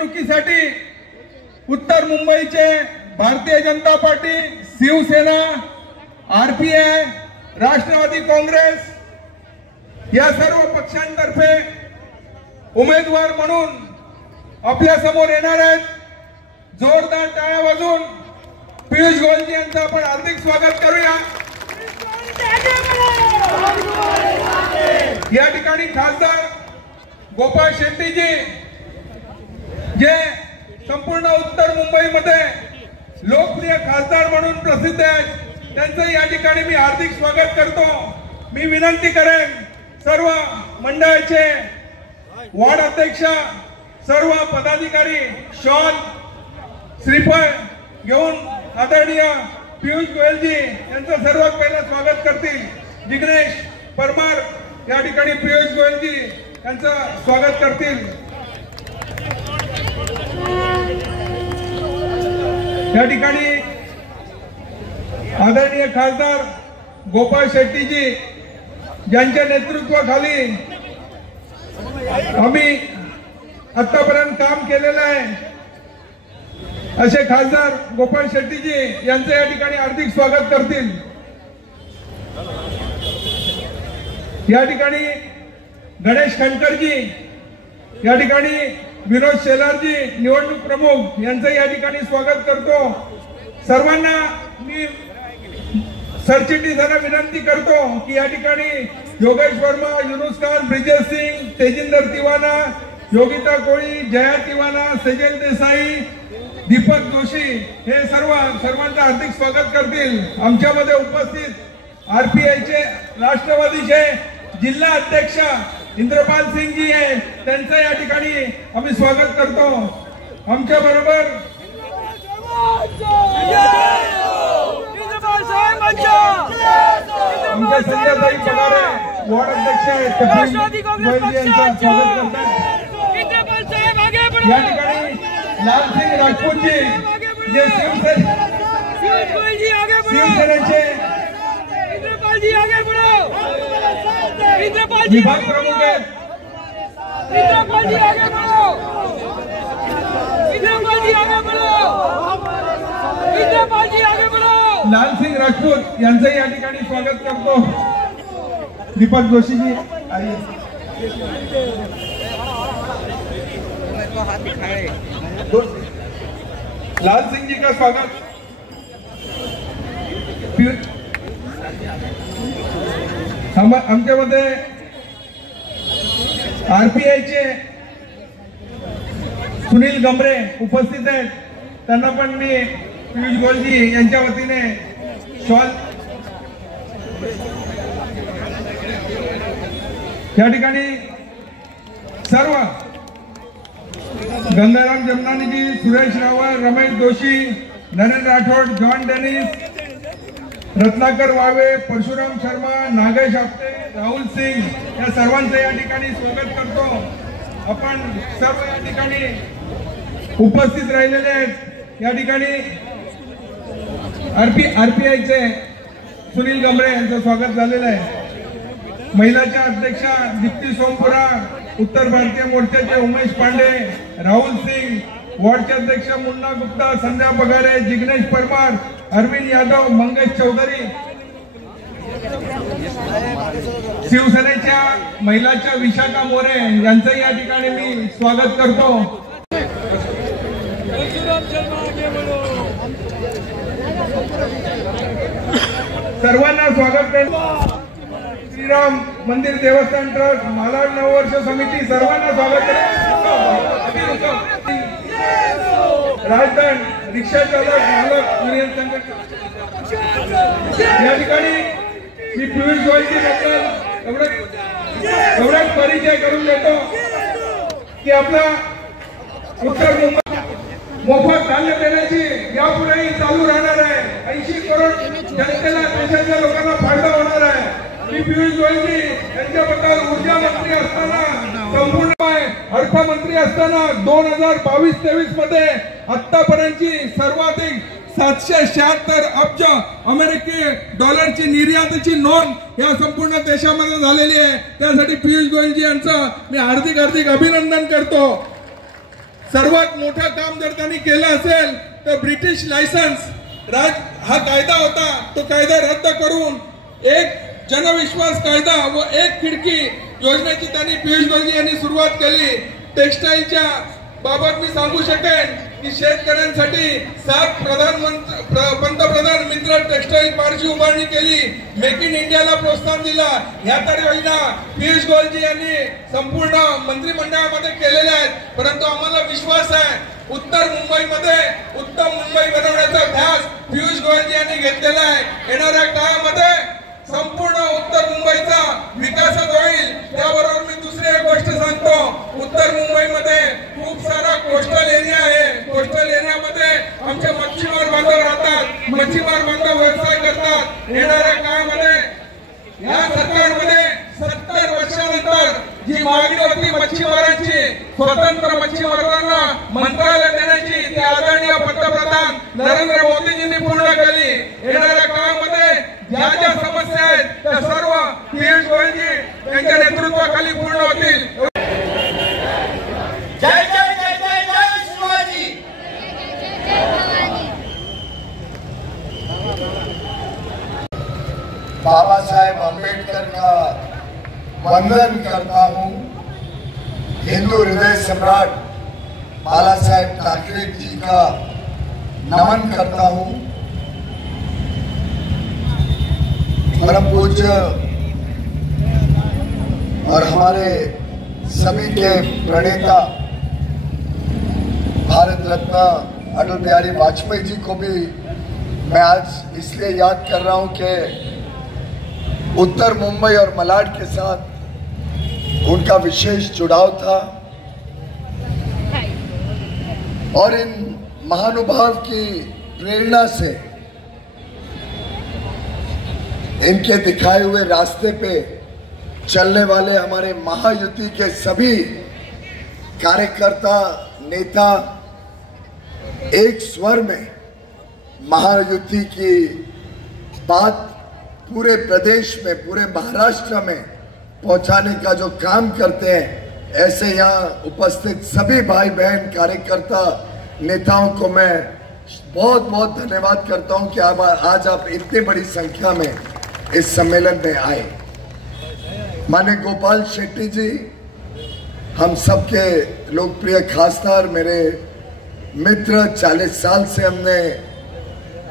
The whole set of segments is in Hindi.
निवडणुकीसाठी उत्तर मुंबईचे भारतीय जनता पार्टी, शिवसेना, आरपीआय, राष्ट्रवादी काँग्रेस या सर्व पक्षांतर्फे उमेदवार म्हणून आपल्या समोर येणार आहेत। जोरदार टाळ्या वाजवून पियुष गोयलजी यांचं आपण हार्दिक स्वागत करूया। या ठिकाणी खासदार गोपाळ शेट्टीजी जे संपूर्ण उत्तर मुंबईमध्ये लोकप्रिय खासदार म्हणून प्रसिद्ध आहेत, त्यांचं या ठिकाणी मी हार्दिक स्वागत करतो। मी विनंती करेन सर्व मंडळाचे वार्ड अध्यक्ष, सर्व पदाधिकारी शॉल श्रीफळ घेऊन आदरणीय पियुष गोयलजी यांचं सर्वात पहिलं स्वागत करतील। जिग्नेश परमार या ठिकाणी पियुष गोयलजी यांचं स्वागत करतील। या ठिकाणी आदरणीय खासदार गोपाळ शेट्टीजी यांच्या नेतृत्वाखाली आम्ही आतापर्यंत काम केलेलं आहे, असे खासदार गोपाळ शेट्टीजी यांचे या ठिकाणी हार्दिक स्वागत करतील। या ठिकाणी गणेश खंडकरजी, या ठिकाणी विनोद शेलारजी निवडणूक प्रमुख यांचं या ठिकाणी स्वागत करतो। सर्वांना मी सरचिटणीसांना विनंती करतो की या ठिकाणी योगेश वर्मा, युनुस खान, ब्रिजेश सिंग, तेजिंदर तिवाना, योगिता कोळी, जया तिवाना, सेजल देसाई, दीपक जोशी हे सर्वांचं हार्दिक स्वागत करतील। आमच्यामध्ये उपस्थित आरपीआयचे राष्ट्रवादीचे जिल्हा अध्यक्ष इंद्रपाल सिंग जी आहे, त्यांचं या ठिकाणी आम्ही स्वागत करतो। आमच्या बरोबर आमच्या संजयताई पगारे वार्ड अध्यक्ष आहेत, या ठिकाणी लालसिंग राजपूत जी जे शिवसेनेचे विभाग प्रमुख आहेत, लालसिंग राजपूत यांचं या ठिकाणी स्वागत करतो। दीपक जोशीजी लाल सिंह जी का स्वागत। आमच्यामध्ये आरपीआयचे सुनील गमरे उपस्थित आहेत, त्यांना पण मी पियुष गोयलजी यांच्या वतीने शॉल या ठिकाणी सर्व गंगाराम जमनानीजी, सुरेश रावळ, रमेश जोशी, नरेंद्र राठोड, जॉन डेनिस, रत्नाकर वाळवे, परशुराम शर्मा, नागेश आपटे, राहुल सिंग या सर्वांचं या ठिकाणी स्वागत करतो। आपण सर्व या ठिकाणी उपस्थित राहिलेले आहेत। या ठिकाणी आरपीआयचे सुनील गमरे यांचं स्वागत झालेलं आहे। महिलाच्या अध्यक्षा दीप्ती सोमपुरा, उत्तर भारतीय मोर्चाचे उमेश पांडे, राहुल सिंग, वार्डचे अध्यक्ष मुन्ना गुप्ता, संध्या पगारे, जिग्नेश परमार, अरविंद यादव, मंगेश चौधरी, शिवसेनेच्या महिलाच्या विशाखा मोरे यांचं या ठिकाणी मी स्वागत करतो। सर्वांना स्वागत करतो। श्रीराम मंदिर देवस्थान ट्रस्ट, मालाड नववर्ष समिती सर्वांना स्वागत करतो। राजधान रिक्षा चालक मालक युनियन संघटना या ठिकाणी मी पियुष गोयलजी बद्दल एवढाच परिचय करून देतो की आपला उत्तर मुंबई मोफत धान्य देण्याची यापुढेही चालू राहणार आहे। 80 करोड जनतेला, देशाच्या लोकांना फायदा होणार आहे। मी पियुष गोयलजी यांच्याबद्दल ऊर्जा मंत्री असताना, संपूर्ण अर्थमंत्री असताना 2022-23 मध्ये आतापर्यंतची सर्वाधिक 776 अब्ज अमेरिकी डॉलरची निर्यातीची नोंद या संपूर्ण देशामध्ये झालेली आहे। त्यासाठी पियुष गोयलजी यांचं मी हार्दिक अभिनंदन करतो। सर्वात मोठं काम जर त्यांनी केलं असेल तर ब्रिटिश लायसन्स हा कायदा होता, तो कायदा रद्द करून एक जनविश्वास कायदा व एक खिडकी योजनेची त्यांनी पियुष गोयल यांनी सुरुवात केली। टेक्सटाईलच्या बाबत मी सांगू शकेन की शेतकऱ्यांसाठी 7 पंतप्रधान मित्र टेक्सटाईल पार्कची उभारणी केली, मेक इन इंडियाला प्रोत्साहन दिला। ह्या तर योजना पियुष गोयल यांनी संपूर्ण मंत्रिमंडळामध्ये केलेल्या आहेत। परंतु आम्हाला विश्वास आहे उत्तर मुंबईमध्ये उत्तम मुंबई बनवण्याचा ध्यास पियुष गोयल यांनी घेतलेला आहे। येणाऱ्या काळामध्ये संपूर्ण उत्तर मुंबईचा विकास होईल। त्याबरोबर मी दुसरी एक गोष्ट सांगतो, उत्तर मुंबईमध्ये खूप सारा कोस्टल एरिया आहे। कोस्टल एरियामध्ये आमचे मच्छीमार बांधव राहतात, मच्छीमार बांधव व्यवसाय करतात। येणाऱ्या काळामध्ये या सरकारमध्ये 70 वर्षानंतर जी मागणी होती मच्छीमारांची, स्वतंत्र मच्छीमारांना मंत्रालय देण्याची, ती आदरणीय पंतप्रधान नरेंद्र मोदीजींनी पूर्ण केली। येणाऱ्या काळामध्ये ज्या ज्या समस्या आहेत त्या सर्व पियुष गोयल यांच्या नेतृत्वाखाली पूर्ण होतील। जय जय जय जय जय शिवाजी। बाबा साहेब अम्बेडकर का वंदन करता हूँ। हिंदू हृदय सम्राट बाला साहेब ठाकरे जी का नमन करता हूँ। परम पूज्य और हमारे सभी के प्रणेता भारत रत्न अटल बिहारी वाजपेयी जी को भी मैं आज इसलिए याद कर रहा हूं कि उत्तर मुंबई और मलाड के साथ उनका विशेष जुड़ाव था और इन महानुभाव की प्रेरणा से इनके दिखाए हुए रास्ते पे चलने वाले हमारे महायुति के सभी कार्यकर्ता नेता एक स्वर में महायुति की बात पूरे प्रदेश में, पूरे महाराष्ट्र में पहुंचाने का जो काम करते हैं, ऐसे यहाँ उपस्थित सभी भाई बहन कार्यकर्ता नेताओं को मैं बहुत बहुत धन्यवाद करता हूं कि आज आप इतनी बड़ी संख्या में इस सम्मेलन में आए। माननीय गोपाल शेट्टी जी, हम सबके लोकप्रिय खासदार, मेरे मित्र, 40 साल से हमने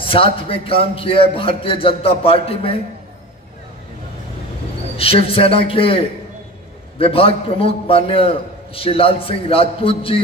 साथ में काम किया है भारतीय जनता पार्टी में। शिवसेना के विभाग प्रमुख माननीय श्री लाल सिंह राजपूत जी,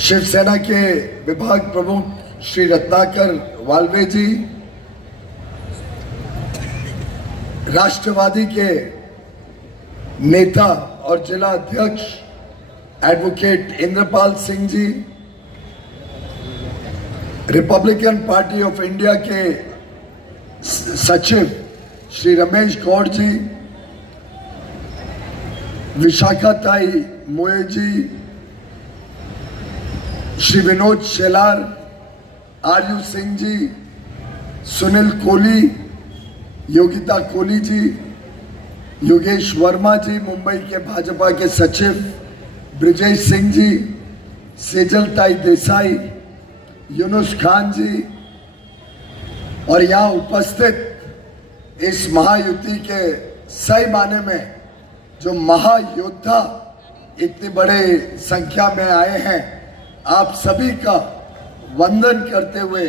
शिवसेना के विभाग प्रमुख श्री रत्नाकर वाल्वे जी, राष्ट्रवादी के नेता और जिला अध्यक्ष advocate Indrapal Singh ji, Republican Party of India के सचिव श्री रमेश गौड़ जी, विशाखाताई मोये जी, श्री विनोद शेलार, आरयू सिंह जी, सुनील कोहली, योगिता कोहली जी, योगेश वर्मा जी, मुंबई के भाजपा के सचिव ब्रिजेश सिंह जी, सेजलताई देसाई, यूनुस खान जी और यहाँ उपस्थित इस महायुति के सही माने में जो महायोद्धा इतनी बड़े संख्या में आए हैं, आप सभी का वंदन करते हुए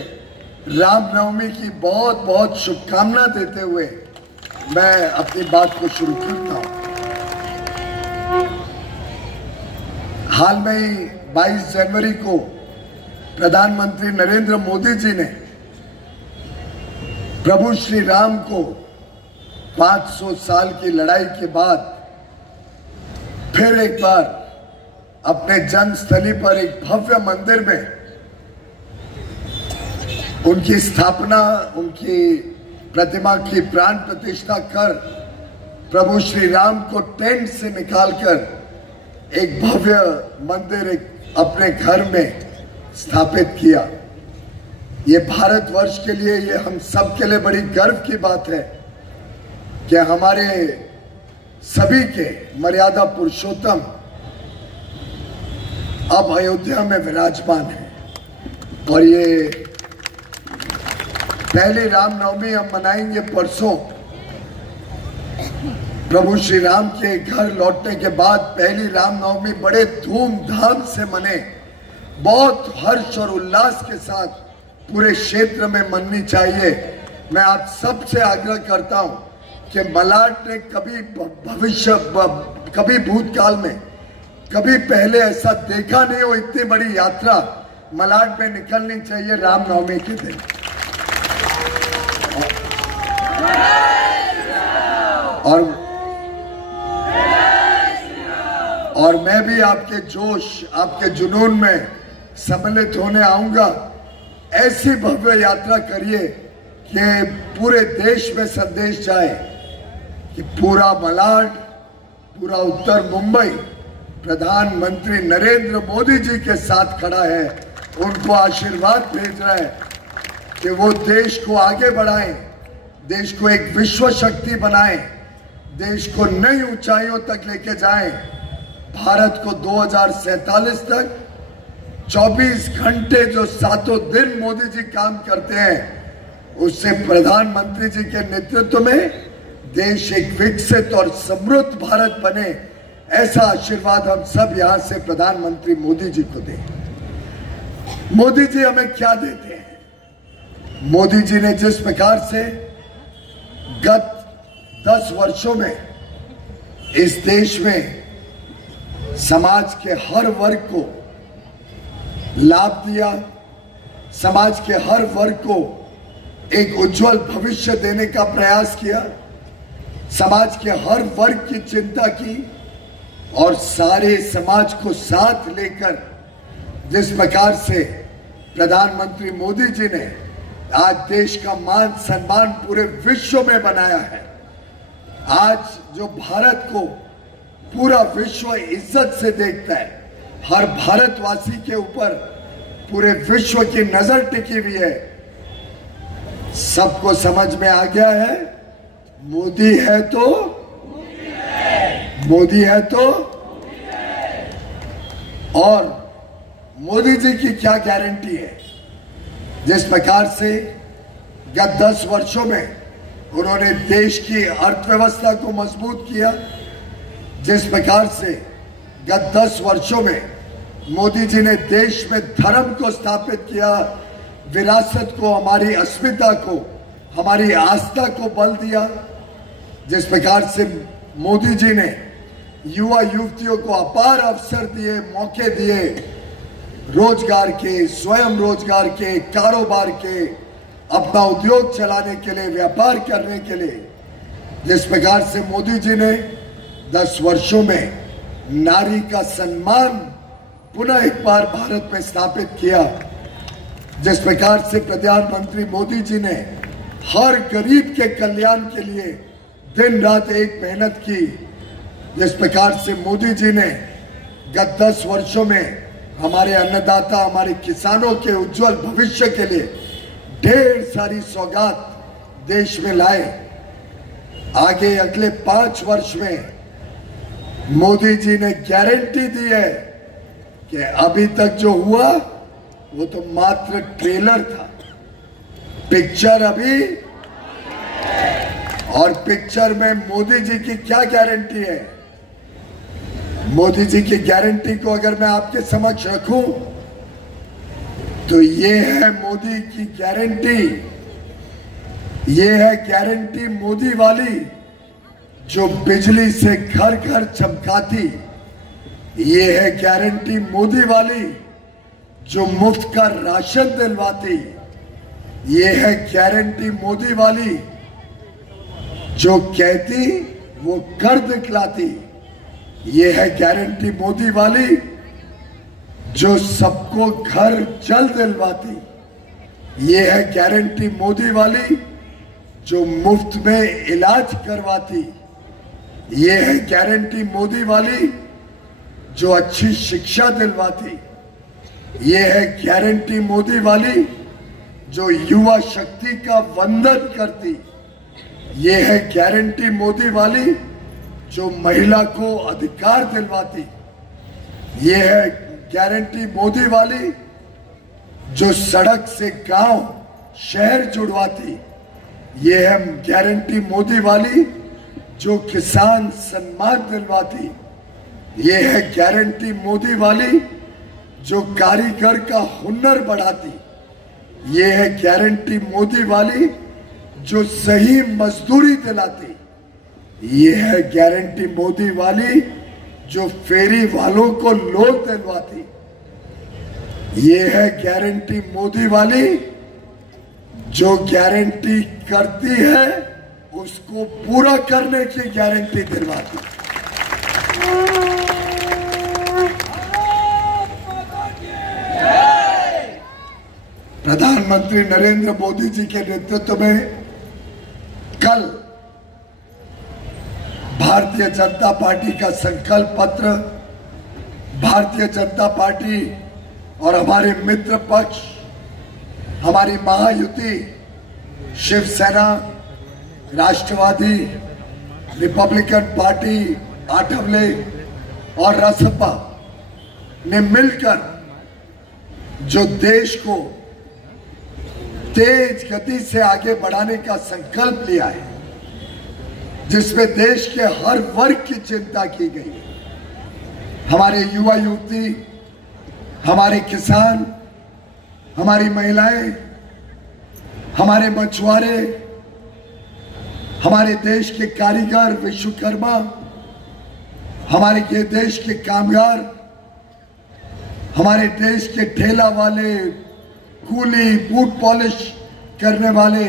रामनवमी की बहुत बहुत शुभकामना देते हुए मैं अपनी बात को शुरू करता हूं। हाल में ही 22 जनवरी को प्रधानमंत्री नरेंद्र मोदी जी ने प्रभु श्री राम को 500 साल की लड़ाई के बाद फिर एक बार अपने जन्मस्थली पर एक भव्य मंदिर में उनकी स्थापना, उनकी प्रतिमा की प्राण प्रतिष्ठा कर प्रभु श्री राम को टेंट से निकालकर एक भव्य मंदिर एक अपने घर में स्थापित किया। ये भारतवर्ष के लिए, ये हम सब के लिए बड़ी गर्व की बात है कि हमारे सभी के मर्यादा पुरुषोत्तम अब अयोध्या में विराजमान है। और ये पहली रामनवमी हम मनाएंगे परसों। प्रभु श्री राम के घर लौटने के बाद पहली रामनवमी बड़े धूमधाम से मने, बहुत हर्ष और उल्लास के साथ पूरे क्षेत्र में मननी चाहिए। मैं आप सबसे आग्रह करता हूं कि मलाड ने कभी भूतकाल में कभी पहले ऐसा देखा नहीं हो, इतनी बड़ी यात्रा मलाड में निकलनी चाहिए रामनवमी के दिन। और मैं भी आपके जोश, आपके जुनून में सम्मिलित होने आऊंगा। ऐसी भव्य यात्रा करिए कि पूरे देश में संदेश जाए कि पूरा मलाड, पूरा उत्तर मुंबई प्रधानमंत्री नरेंद्र मोदी जी के साथ खड़ा है, उनको आशीर्वाद भेज रहा है कि वो देश को आगे बढ़ाएं, देश को एक विश्व शक्ति बनाएं, देश को नई ऊंचाइयों तक लेके जाएं, भारत को 2047 तक 24 घंटे जो 7 दिन मोदी जी काम करते हैं, उससे प्रधानमंत्री जी के नेतृत्व में देश एक विकसित और समृद्ध भारत बने, ऐसा आशीर्वाद हम सब यहां से प्रधानमंत्री मोदी जी को दें। मोदी जी हमें क्या देते हैं? मोदी जी ने जिस प्रकार से गत 10 वर्षों में इस देश में समाज के हर वर्ग को लाभ दिया, समाज के हर वर्ग को एक उज्जवल भविष्य देने का प्रयास किया, समाज के हर वर्ग की चिंता की और सारे समाज को साथ लेकर जिस प्रकार से प्रधानमंत्री मोदी जी ने आज देश का मान सम्मान पूरे विश्व में बनाया है। आज जो भारत को पूरा विश्व इज्जत से देखता है, हर भारतवासी के ऊपर पूरे विश्व की नजर टिकी हुई है, सबको समझ में आ गया है मोदी है तो मोदी है तो। और मोदी जी की क्या गारंटी है? जिस प्रकार से गत 10 वर्षों में उन्होंने देश की अर्थव्यवस्था को मजबूत किया, जिस प्रकार से गत 10 वर्षों में मोदी जी ने देश में धर्म को स्थापित किया, विरासत को, हमारी अस्मिता को, हमारी आस्था को बल दिया, जिस प्रकार से मोदी जी ने युवा युवतियों को अपार अवसर दिए, मौके दिए, रोजगार के, स्वयं रोजगार के, कारोबार के, अपना उद्योग चलाने के लिए, व्यापार करने के लिए, जिस प्रकार से मोदी जी ने 10 वर्षों में नारी का सम्मान पुनः एक बार भारत में स्थापित किया, जिस प्रकार से प्रधानमंत्री मोदी जी ने हर गरीब के कल्याण के लिए दिन रात एक मेहनत की, जिस प्रकार से मोदी जी ने गत 10 वर्षों में हमारे अन्नदाता, हमारे किसानों के उज्जवल भविष्य के लिए ढेर सारी सौगात देश में लाए। आगे अगले 5 वर्ष में मोदी जी ने गारंटी दी है कि अभी तक जो हुआ वो तो मात्र ट्रेलर था, पिक्चर अभी। और पिक्चर में मोदी जी की क्या गारंटी है? मोदी जी की गारंटी को अगर मैं आपके समक्ष रखूं तो ये है मोदी की गारंटी, ये है गारंटी मोदी वाली जो बिजली से घर घर चमकाती, ये है गारंटी मोदी वाली जो मुफ्त का राशन दिलवाती, ये है गारंटी मोदी वाली जो कहती वो कर दिखलाती, ये है गारंटी मोदी वाली जो सबको घर जल दिलवाती, ये है गारंटी मोदी वाली जो मुफ्त में इलाज करवाती, ये है गारंटी मोदी वाली जो अच्छी शिक्षा दिलवाती, ये है गारंटी मोदी वाली जो युवा शक्ति का वंदन करती, ये है गारंटी मोदी वाली जो महिला को अधिकार दिलवाती, ये है गारंटी मोदी वाली जो सड़क से गांव शहर जुड़वाती, ये है गारंटी मोदी वाली जो किसान सम्मान दिलवाती, ये है गारंटी मोदी वाली जो कारीगर का हुनर बढ़ाती, ये है गारंटी मोदी वाली जो सही मजदूरी दिलाती, ये है गारंटी मोदी वाली जो फेरी वालों को लोन दिलवाती, ये है गारंटी मोदी वाली जो गारंटी करती है उसको पूरा करने की गारंटी दिलवाती। प्रधानमंत्री नरेंद्र मोदी जी के नेतृत्व में कल भारतीय जनता पार्टी का संकल्प पत्र, भारतीय जनता पार्टी और हमारे मित्र पक्ष, हमारी महायुति शिवसेना, राष्ट्रवादी, रिपब्लिकन पार्टी, आठवले और रासपा ने मिलकर जो देश को तेज गति से आगे बढ़ाने का संकल्प लिया है, जिसमें देश के हर वर्ग की चिंता की गई है। हमारे युवा युवती, हमारे किसान, हमारी महिलाएं, हमारे मछुआरे, हमारे देश के कारीगर, विश्वकर्मा, हमारे ये देश के कामगार, हमारे देश के ठेला वाले, कूली, बूट पॉलिश करने वाले,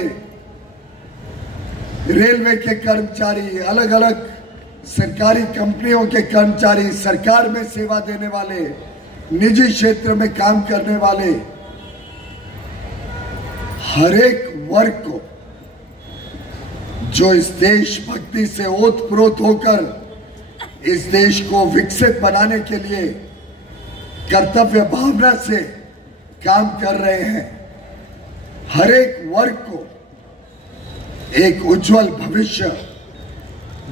रेलवे के कर्मचारी, अलग अलग सरकारी कंपनियों के कर्मचारी, सरकार में सेवा देने वाले, निजी क्षेत्र में काम करने वाले, हर एक वर्ग को जो इस देशभक्ति से ओतप्रोत होकर इस देश को विकसित बनाने के लिए कर्तव्य भावना से काम कर रहे हैं, हर एक वर्ग को एक उज्जवल भविष्य,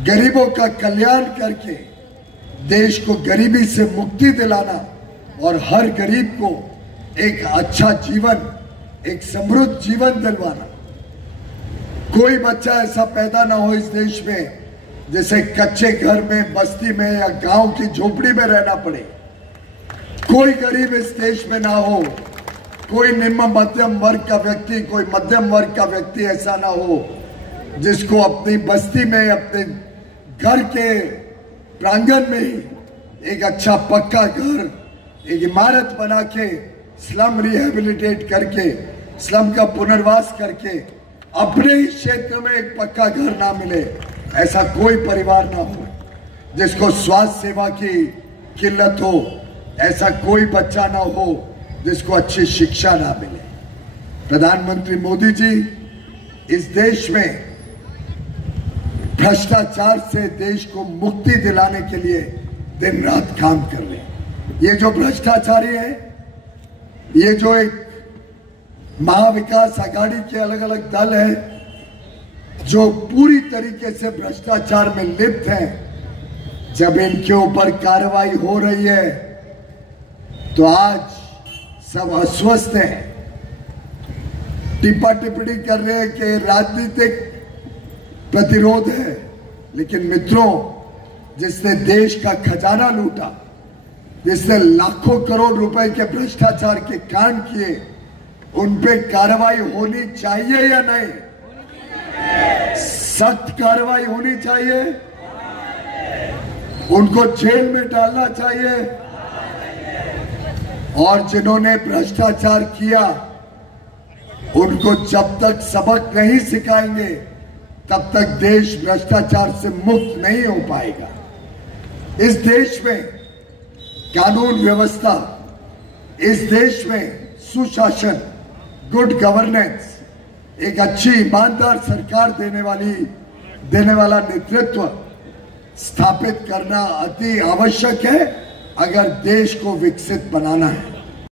गरीबों का कल्याण करके देश को गरीबी से मुक्ति दिलाना और हर गरीब को एक अच्छा जीवन, एक समृद्ध जीवन दिलवाना। कोई बच्चा ऐसा पैदा ना हो इस देश में जैसे कच्चे घर में, बस्ती में या गांव की झोपड़ी में रहना पड़े। कोई गरीब इस देश में ना हो, कोई निम्न मध्यम वर्ग का व्यक्ति, कोई मध्यम वर्ग का व्यक्ति ऐसा ना हो जिसको अपनी बस्ती में, अपने घर के प्रांगण में ही एक अच्छा पक्का घर, एक इमारत बना के स्लम रिहेबिलिटेट करके, स्लम का पुनर्वास करके अपने ही क्षेत्र में एक पक्का घर ना मिले, ऐसा कोई परिवार ना हो। जिसको स्वास्थ्य सेवा की किल्लत हो, ऐसा कोई बच्चा ना हो जिसको अच्छी शिक्षा ना मिले। प्रधानमंत्री मोदी जी इस देश में भ्रष्टाचार से देश को मुक्ति दिलाने के लिए दिन रात काम कर रहे हैं। ये जो भ्रष्टाचारी है, ये जो एक महाविकास आघाड़ी के अलग अलग दल है जो पूरी तरीके से भ्रष्टाचार में लिप्त हैं, जब इनके ऊपर कार्रवाई हो रही है तो आज सब अस्वस्थ हैं, टिप्पा टिप्पणी कर रहे हैं कि राजनीतिक प्रतिरोध है। लेकिन मित्रों, जिसने देश का खजाना लूटा, जिसने लाखों करोड़ रुपए के भ्रष्टाचार के कांड किए, उन पे कार्रवाई होनी चाहिए या नहीं? सख्त कार्रवाई होनी चाहिए, उनको जेल में डालना चाहिए, और जिन्होंने भ्रष्टाचार किया उनको जब तक सबक नहीं सिखाएंगे तब तक देश भ्रष्टाचार से मुक्त नहीं हो पाएगा। इस देश में कानून व्यवस्था, इस देश में सुशासन, गुड गवर्नेंस, एक अच्छी ईमानदार सरकार देने वाला नेतृत्व स्थापित करना अति आवश्यक है अगर देश को विकसित बनाना है।